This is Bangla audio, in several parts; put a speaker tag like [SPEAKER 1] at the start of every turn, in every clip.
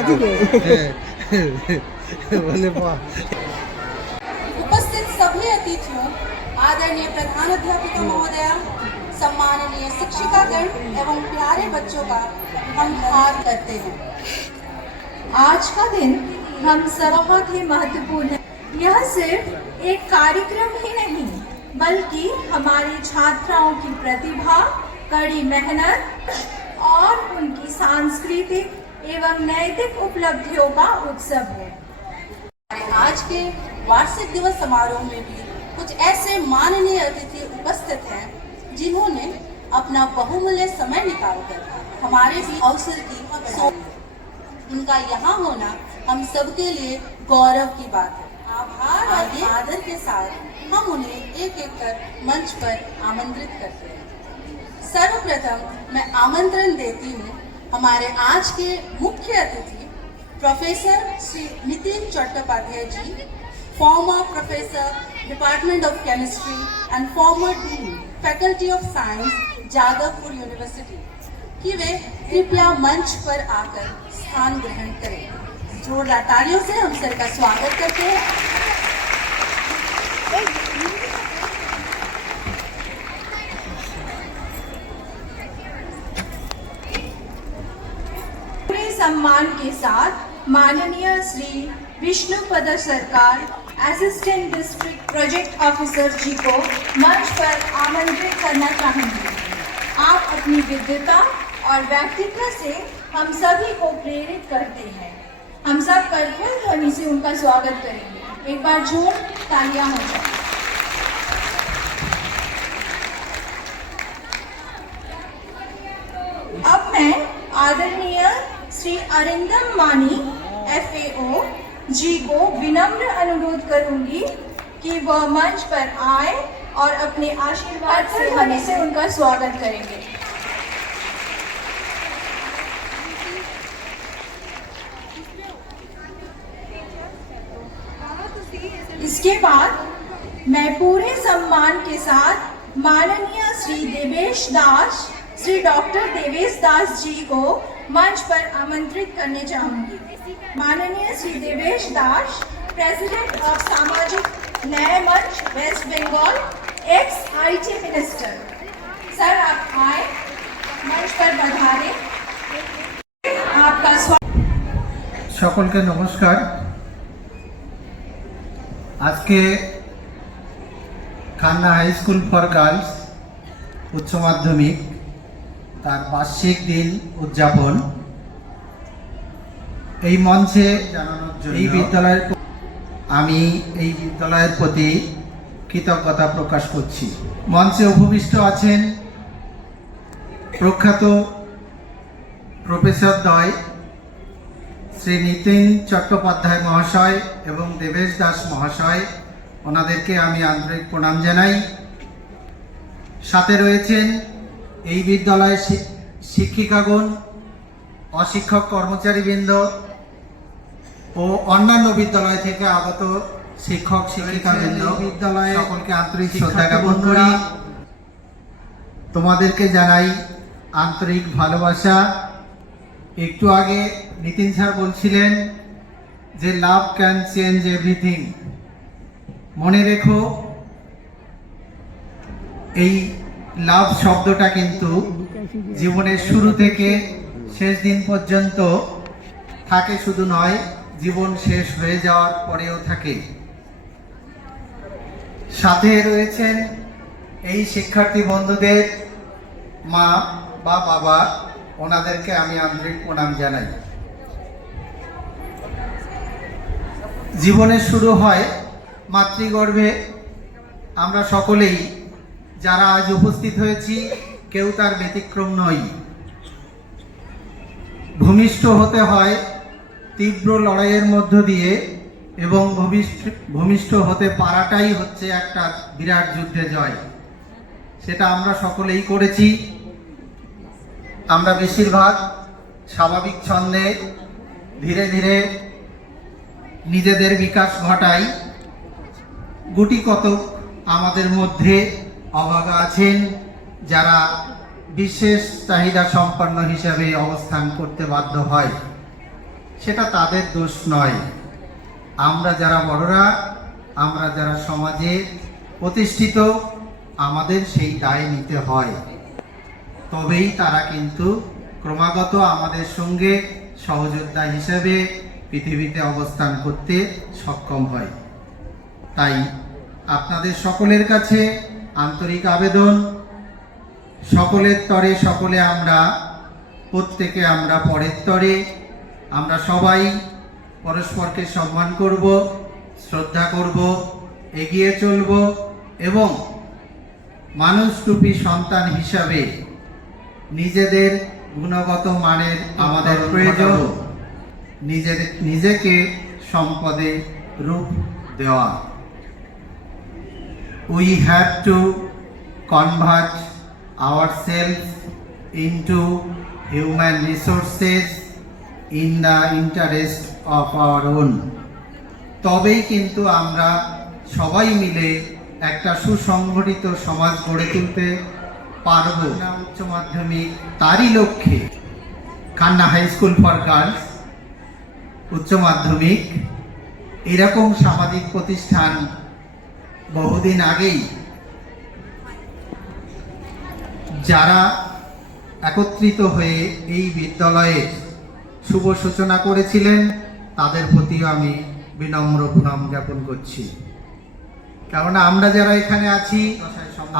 [SPEAKER 1] बोले
[SPEAKER 2] उपस्थित सभी अतिथियों आदरणीय प्रधानाध्यापिका महोदया सम्माननीय शिक्षिकागण एवं प्यारे बच्चों का हम आभार करते हैं।
[SPEAKER 3] आज का दिन हम सब बहुत ही महत्वपूर्ण है। यह सिर्फ़ एक कार्यक्रम ही नहीं बल्कि हमारी छात्राओं की प्रतिभा कड़ी मेहनत और उनकी सांस्कृतिक एवं नैतिक उपलब्धियों का उत्सव है।
[SPEAKER 2] आज के वार्षिक दिवस समारोह में भी कुछ ऐसे माननीय अतिथि उपस्थित हैं जिन्होंने अपना बहुमूल्य समय निकालकर हमारे भी अवसर की उनका यहाँ होना हम सबके लिए गौरव की बात है। आभार और आदर के साथ हम उन्हें एक एक कर मंच पर आमंत्रित करते हैं। सर्वप्रथम मैं आमंत्रण देती हूँ हमारे आज के मुख्य अतिथि professor Shri Nitin Chattopadhyay ji former professor department of chemistry and former dean faculty of science Jadavpur university कि वे कृपया मंच पर आकर स्थान ग्रहण करें। जोरदार तालियों से हम सर का स्वागत करते हैं
[SPEAKER 3] पूरे सम्मान के साथ माननीय Shri Vishnupad Sarkar assistant district project officer ji को मंच पर आमंत्रित करना चाहूँगी। आप अपनी विद्वता और व्यक्तित्व से हम सभी को प्रेरित करते हैं। हम सब करपुर ध्वनि से उनका स्वागत करेंगे। एक बार ज़ोर तालियाँ हो जाए। अब मैं आदरणीय श्री अरिंदम मानी एफएओ जी को विनम्र अनुरोध करूँगी कि वह मंच पर आए और अपने आशीर्वाद से हमें से। उनका स्वागत करेंगे। इसके बाद मैं पूरे सम्मान के साथ माननीय श्री देवेश दास श्री डॉक्टर देवेश दास जी को मंच पर आमंत्रित करने चाहूंगी माननीय Shri Devesh Das president of Samajik Nyay Manch West Bengal ex IT minister sir आप आए मंच पर पधारे आपका स्वागत
[SPEAKER 1] সকলকে নমস্কার আজকে Khanna high school for girls উচ্চ মাধ্যমিক তার বার্ষিক দিন উদযাপন। এই মঞ্চে এই বিদ্যালয়ের আমি এই বিদ্যালয়ের প্রতি কৃতজ্ঞতা প্রকাশ করছি। মঞ্চে উপবিষ্ট আছেন প্রখ্যাত প্রফেসর দ্বয় শ্রী নিতিন চট্টোপাধ্যায় মহাশয় এবং দেবেশ দাস মহাশয়। ওনাদেরকে আমি আন্তরিক প্রণাম জানাই। সাথে রয়েছেন এই বিদ্যালয়ের শি- শিক্ষিকাগণ অশিক্ষক কর্মচারীবৃন্দ ও অন্যান্য বিদ্যালয় থেকে আগত শিক্ষক শিক্ষিকাবৃন্দ বিদ্যালয়ে সকলকে আন্তরিক শ্রদ্ধা জ্ঞাপন করি। তোমাদেরকে জানাই আন্তরিক ভালোবাসা। একটু আগে নিতিন স্যার বলছিলেন যে লাভ ক্যান চেঞ্জ এভরিথিং মনে রেখো এই লাভ শব্দটা কিন্তু জীবনের শুরু থেকে শেষ দিন পর্যন্ত থাকে, শুধু নয়, জীবন শেষ হয়ে যাওয়ার পরেও থাকে। সাথে রয়েছেন এই শিক্ষার্থী বন্ধুদের মা বা বাবা, ওনাদেরকে আমি আন্তরিক প্রণাম জানাই। জীবনের শুরু হয় মাতৃগর্ভে। আমরা সকলেই যারা আজ উপস্থিত হয়েছি, কেউ তার ব্যতিক্রম নই ভূমিষ্ঠ হতে হয় তীব্র লড়াইয়ের মধ্য দিয়ে এবং ভূমিষ্ঠ ভূমিষ্ঠ হতে পারাটাই হচ্ছে একটা বিরাট যুদ্ধে জয়। সেটা আমরা সকলেই করেছি। আমরা বেশিরভাগ স্বাভাবিক ছন্দে ধীরে ধীরে নিজেদের বিকাশ ঘটাই। গুটি কতক আমাদের মধ্যে অভাগা আছেন যারা বিশেষ চাহিদা সম্পন্ন হিসাবে অবস্থান করতে বাধ্য হয়। সেটা তাদের দোষ নয়। আমরা যারা বড়রা, আমরা যারা সমাজে প্রতিষ্ঠিত, আমাদের সেই দায় নিতে হয়। তবেই তারা কিন্তু ক্রমাগত আমাদের সঙ্গে সহযোদ্ধা হিসেবে পৃথিবীতে অবস্থান করতে সক্ষম হয়। তাই আপনাদের সকলের কাছে আন্তরিক আবেদন। সকলের তরে সকলে আমরা প্রত্যেকে আমরা পরের তরে। আমরা সবাই পরস্পরকে সম্মান করব শ্রদ্ধা করব এগিয়ে চলব এবং মানুষরূপী সন্তান হিসাবে নিজেদের গুণগত মানের আমাদের প্রয়োজন। নিজেদের নিজেকে সম্পদে রূপ দেওয়া। We have to convert ourselves into human resources in the interest of our own. তবেই কিন্তু আমরা সবাই মিলে একটা সুসংগঠিত সমাজ গড়ে তুলতে পারব। উচ্চ মাধ্যমিক তারই লক্ষ্যে। কান্না হাই স্কুল ফর গার্লস। উচ্চ মাধ্যমিক। এরকম সামাজিক প্রতিষ্ঠান বহুদিন আগেই যারা একত্রিত হয়ে এই বিদ্যালয়ের শুভ সূচনা করেছিলেন, তাদের প্রতিও আমি বিনম্র প্রণাম জ্ঞাপন করছি। কেননা আমরা যারা এখানে আছি,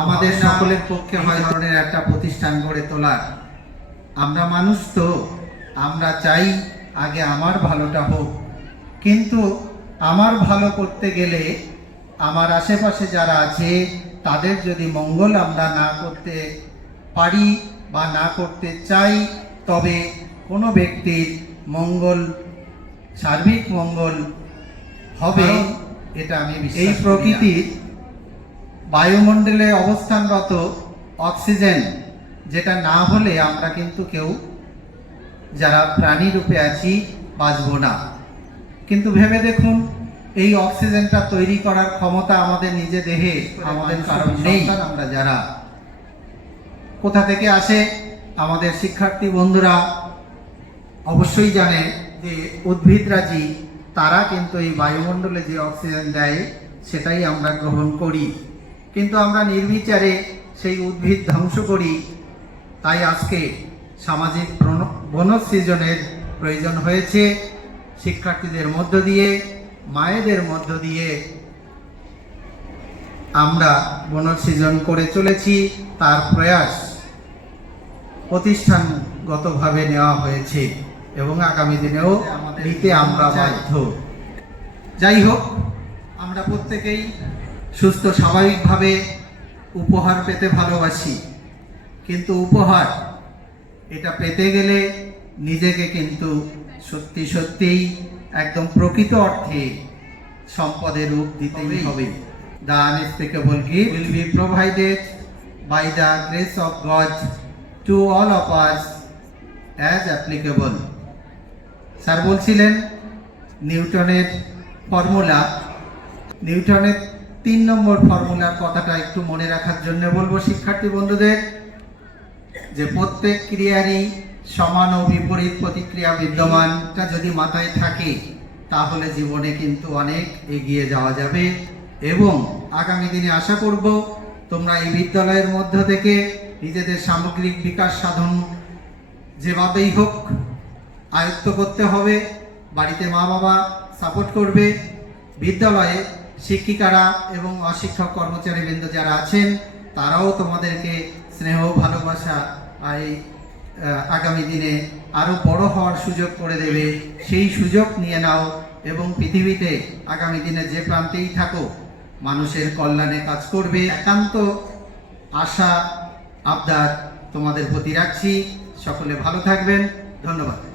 [SPEAKER 1] আমাদের সকলের পক্ষে হয় ধরনের একটা প্রতিষ্ঠান গড়ে তোলার। আমরা মানুষ তো, আমরা চাই আগে আমার ভালোটা হোক। কিন্তু আমার ভালো করতে গেলে আমার আশেপাশে যারা আছে তাদের যদি মঙ্গল আমরা না করতে পারি বা না করতে চাই তবে কোনো ব্যক্তির মঙ্গল সার্বিক মঙ্গল হবে এটা আমি এই প্রকৃতির বায়ুমণ্ডলে অবস্থানরত অক্সিজেন যেটা না হলে আমরা কিন্তু কেউ যারা প্রাণী রূপে আছি বাঁচব না। কিন্তু ভেবে দেখুন এই অক্সিজেনটা তৈরি করার ক্ষমতা আমাদের নিজে দেহে আমাদের কারণ নেই। আমরা যারা। কোথা থেকে আসে? আমাদের শিক্ষার্থী বন্ধুরা অবশ্যই জানে যে উদ্ভিদরাজি তারা কিন্তু এই বায়ুমণ্ডলে যে অক্সিজেন দেয় সেটাই আমরা গ্রহণ করি। কিন্তু আমরা নির্বিচারে সেই উদ্ভিদ ধ্বংস করি। তাই আজকে সামাজিক প্রণ- বনসৃজনের প্রয়োজন হয়েছে। শিক্ষার্থীদের মধ্য দিয়ে মায়েদের মধ্য দিয়ে আমরা বনসৃজন করে চলেছি, তার প্রয়াস প্রতিষ্ঠানগতভাবে নেওয়া হয়েছে এবং আগামী দিনেও নিতে আমরা বাধ্য। যাই হোক, আমরা প্রত্যেকেই সুস্থ স্বাভাবিকভাবে উপহার পেতে ভালোবাসি। কিন্তু উপহার, এটা পেতে গেলে নিজেকে কিন্তু সত্যি সত্যিই প্রকৃত অর্থে সম্পদের রূপ দিতেই হবে। The unexpectable gift will be provided by the grace of God to all of us as applicable sir বলছিলেন নিউটনের ফর্মুলা নিউটনের তিন নম্বর ফর্মুলার কথাটা একটু মনে রাখার জন্য বলব শিক্ষার্থী বন্ধুদের যে প্রত্যেক ক্রিয়ারই সমান ও বিপরীত প্রতিক্রিয়া বিদ্যমানটা যদি মাথায় থাকে, তাহলে জীবনে কিন্তু অনেক এগিয়ে যাওয়া যাবে। এবং আগামী দিনে আশা করব, তোমরা এই বিদ্যালয়ের মধ্য থেকে নিজেদের সামগ্রিক বিকাশ সাধন যেভাবেই হোক, আয়ত্ত করতে হবে। বাড়িতে মা বাবা সাপোর্ট করবে। বিদ্যালয়ে শিক্ষিকারা এবং অশিক্ষক কর্মচারীবৃন্দ যারা আছেন, তারাও তোমাদেরকে স্নেহ, ভালোবাসা এই আগামী দিনে আরও বড় হওয়ার সুযোগ করে দেবে। সেই সুযোগ নিয়ে নাও এবং পৃথিবীতে আগামী দিনে যে প্রান্তেই থাকো, মানুষের কল্যাণে কাজ করবে। একান্ত আশা, আবদার তোমাদের প্রতি রাখছি। সকলে ভালো থাকবেন। ধন্যবাদ।